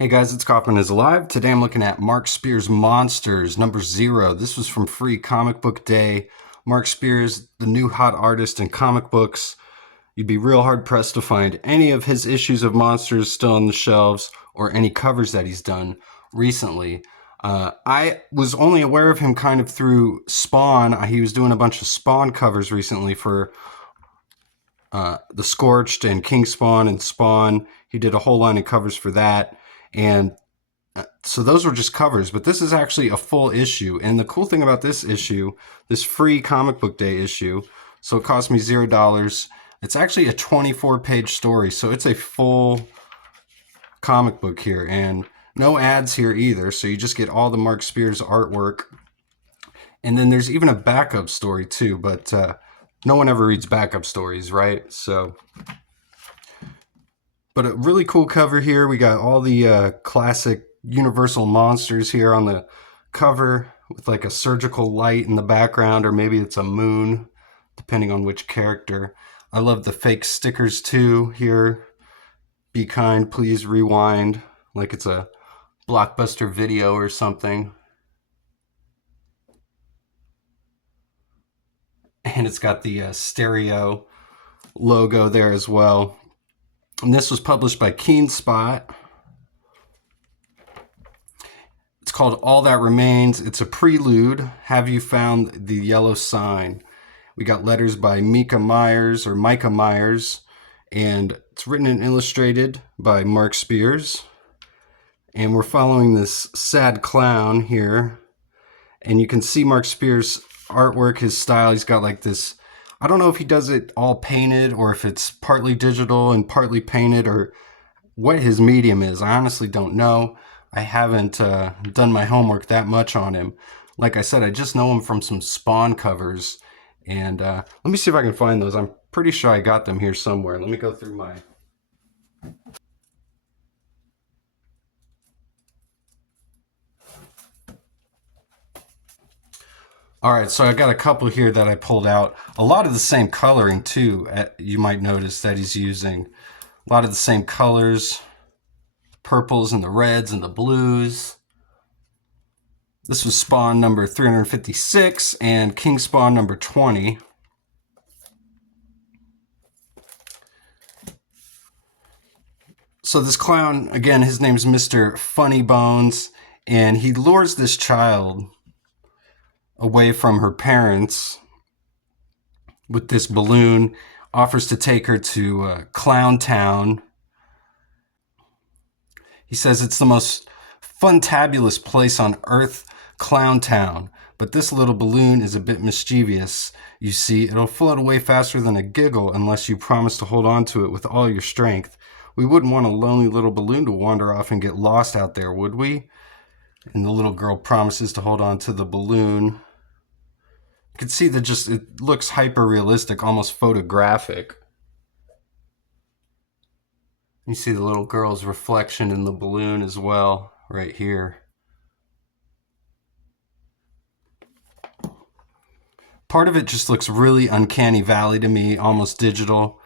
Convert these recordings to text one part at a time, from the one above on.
Hey guys, it's Kaufman is Alive. Today I'm looking at Mark Spears' Monsters, number 0. This was from Free Comic Book Day. Mark Spears, the new hot artist in comic books. You'd be real hard pressed to find any of his issues of Monsters still on the shelves or any covers that he's done recently. I was only aware of him kind of through Spawn. He was doing a bunch of Spawn covers recently for The Scorched and King Spawn and Spawn. He did a whole line of covers for that. And so those were just covers, but this is actually a full issue. And the cool thing about this issue, this free comic book day issue, so it cost me $0. It's actually a 24-page story, so it's a full comic book here, and no ads here either. So you just get all the Mark Spears artwork, and then there's even a backup story too. But no one ever reads backup stories, right? So, but a really cool cover here. We got all the classic Universal monsters here on the cover with like a surgical light in the background, or maybe it's a moon, depending on which character. I love the fake stickers too here. Be kind, please rewind, like it's a Blockbuster video or something. And it's got the stereo logo there as well. And this was published by Keen Spot. It's called All That Remains. It's a prelude. Have you found the yellow sign? We got letters by Micah Myers, and it's written and illustrated by Mark Spears. And we're following this sad clown here. And you can see Mark Spears' artwork, his style. He's got like this, I don't know if he does it all painted or if it's partly digital and partly painted, or what his medium is. I honestly don't know. I haven't done my homework that much on him. Like I said, I just know him from some Spawn covers. And let me see if I can find those. I'm pretty sure I got them here somewhere. Let me go through my... All right, so I got a couple here that I pulled out. A lot of the same coloring too. You might notice that he's using a lot of the same colors, purples and the reds and the blues. This was Spawn number 356 and King Spawn number 20. So this clown, again, his name's Mr. Funny Bones, and he lures this child away from her parents with this balloon, offers to take her to Clown Town. He says it's the most funtabulous place on earth, Clown Town, but this little balloon is a bit mischievous. You see, it'll float away faster than a giggle unless you promise to hold on to it with all your strength. We wouldn't want a lonely little balloon to wander off and get lost out there, would we? And the little girl promises to hold on to the balloon. You can see that just it looks hyper realistic, almost photographic. You see the little girl's reflection in the balloon as well, right here. Part of it just looks really uncanny valley to me, almost digital.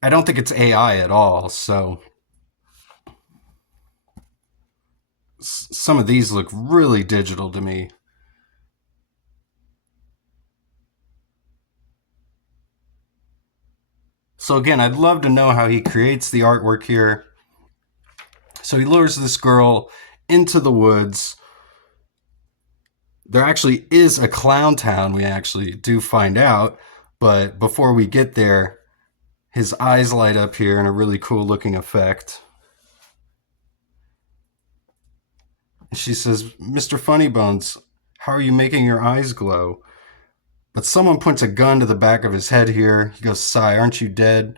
I don't think it's AI at all, so some of these look really digital to me. So again, I'd love to know how he creates the artwork here. So he lures this girl into the woods. There actually is a clown town, we actually do find out, but before we get there, his eyes light up here in a really cool looking effect. She says, Mr. Funnybones, how are you making your eyes glow? But someone points a gun to the back of his head here. He goes, sigh, aren't you dead?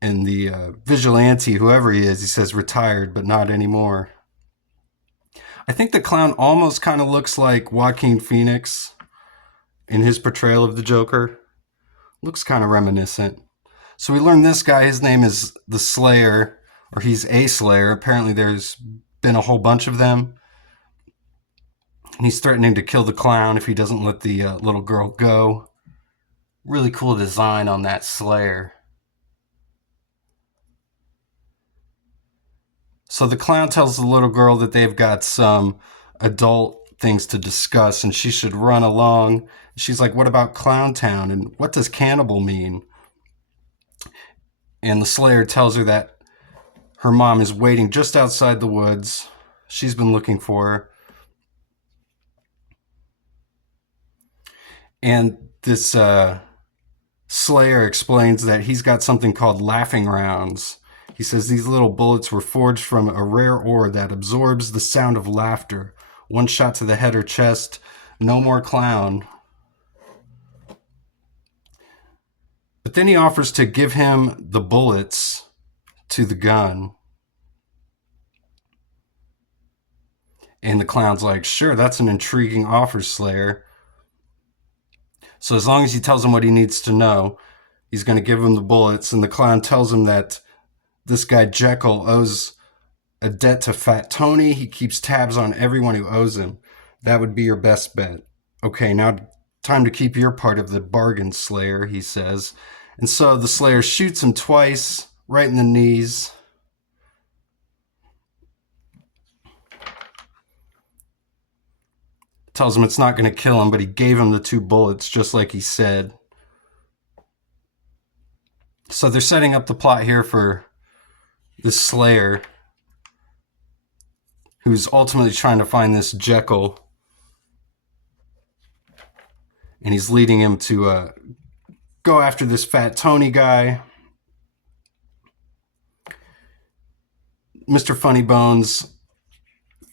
And the vigilante, whoever he is, he says, retired, but not anymore. I think the clown almost kind of looks like Joaquin Phoenix in his portrayal of the Joker. Looks kind of reminiscent. So we learned this guy, his name is the Slayer, or he's a Slayer. Apparently there's been a whole bunch of them. And he's threatening to kill the clown if he doesn't let the little girl go. Really cool design on that Slayer. So the clown tells the little girl that they've got some adult things to discuss and she should run along. She's like, what about Clown Town? And what does cannibal mean? And the Slayer tells her that her mom is waiting just outside the woods. She's been looking for her. And this Slayer explains that he's got something called laughing rounds. He says these little bullets were forged from a rare ore that absorbs the sound of laughter. One shot to the head or chest, no more clown. But then he offers to give him the bullets to the gun. And the clown's like, sure, that's an intriguing offer, Slayer. So as long as he tells him what he needs to know, he's going to give him the bullets. And the clown tells him that this guy Jekyll owes a debt to Fat Tony. He keeps tabs on everyone who owes him. That would be your best bet. Okay, now time to keep your part of the bargain, Slayer, he says. And so the Slayer shoots him twice, right in the knees. Tells him it's not going to kill him, but he gave him the 2 bullets just like he said. So they're setting up the plot here for this Slayer who's ultimately trying to find this Jekyll. And he's leading him to go after this Fat Tony guy. Mr. Funny Bones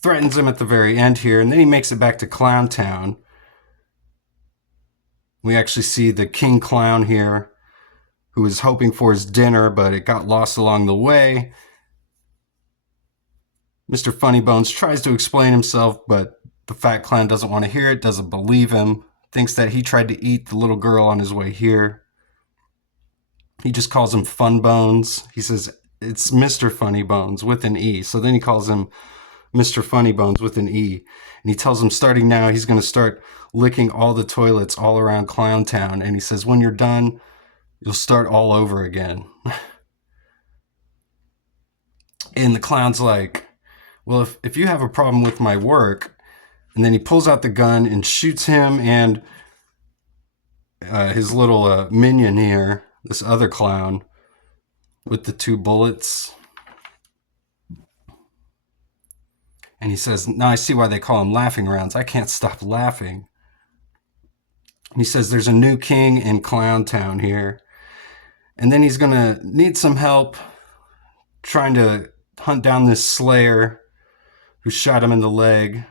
threatens him at the very end here, and then he makes it back to Clown Town. We actually see the King Clown here, who was hoping for his dinner, but it got lost along the way. Mr. Funny Bones tries to explain himself, but the Fat Clown doesn't want to hear it, doesn't believe him, thinks that he tried to eat the little girl on his way here. He just calls him Fun Bones. He says it's Mr. Funny Bones with an E. So then he calls him Mr. Funny Bones with an E. And he tells him starting now he's going to start licking all the toilets all around Clown Town. And he says when you're done, you'll start all over again. And the clown's like, well, if you have a problem with my work, and then he pulls out the gun and shoots him and his little minion here, this other clown, with the 2 bullets. And he says, now I see why they call them laughing rounds. I can't stop laughing. And he says there's a new king in Clown Town here. And then he's going to need some help trying to hunt down this Slayer who shot him in the leg.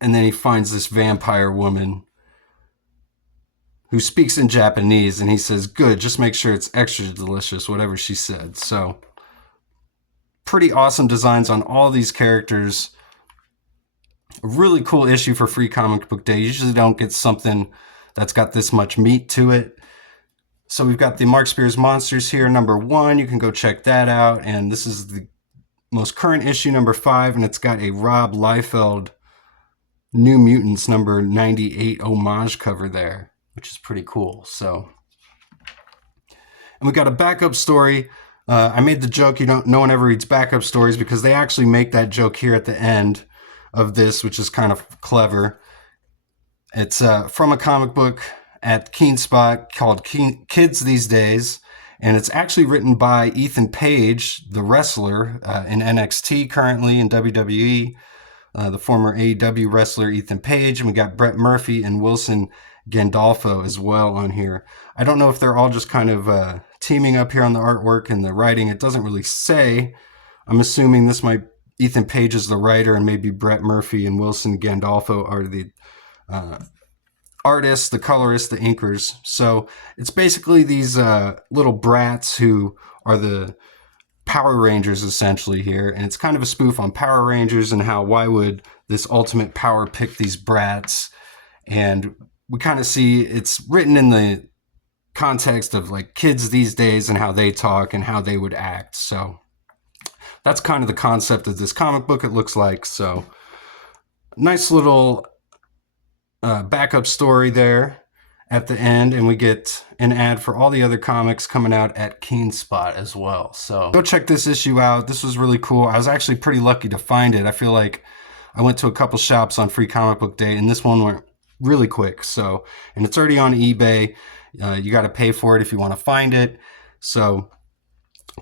And then he finds this vampire woman who speaks in Japanese, and he says, good, just make sure it's extra delicious, whatever she said. So pretty awesome designs on all these characters. A really cool issue for Free Comic Book Day. You usually don't get something that's got this much meat to it. So we've got the Mark Spears Monsters here, #1. You can go check that out. And this is the most current issue, #5, and it's got a Rob Liefeld New Mutants #98 homage cover there, which is pretty cool. So, and we got a backup story. I made the joke, no one ever reads backup stories, because they actually make that joke here at the end of this, which is kind of clever. It's from a comic book at Keen Spot called Kids These Days, and it's actually written by Ethan Page, the wrestler in NXT currently in WWE, the former AEW wrestler Ethan Page, and we got Brett Murphy and Wilson Gandolfo as well on here. I don't know if they're all just kind of teaming up here on the artwork and the writing. It doesn't really say. I'm assuming this might, Ethan Page is the writer, and maybe Brett Murphy and Wilson Gandolfo are the artists, the colorists, the inkers. So it's basically these little brats who are the Power Rangers essentially here, and it's kind of a spoof on Power Rangers and how why would this ultimate power pick these brats. And we kind of see it's written in the context of like kids these days and how they talk and how they would act. So that's kind of the concept of this comic book, it looks like. So nice little backup story there. at the end, and we get an ad for all the other comics coming out at Keen Spot as well. So go check this issue out. This was really cool. I was actually pretty lucky to find it. I feel like I went to a couple shops on Free Comic Book Day, and this one went really quick. So, and it's already on eBay. You got to pay for it if you want to find it. So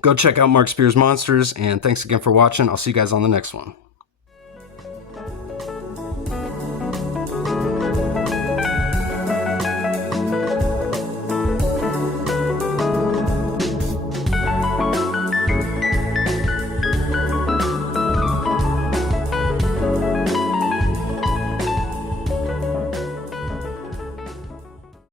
go check out Mark Spears Monsters, and thanks again for watching. I'll see you guys on the next one.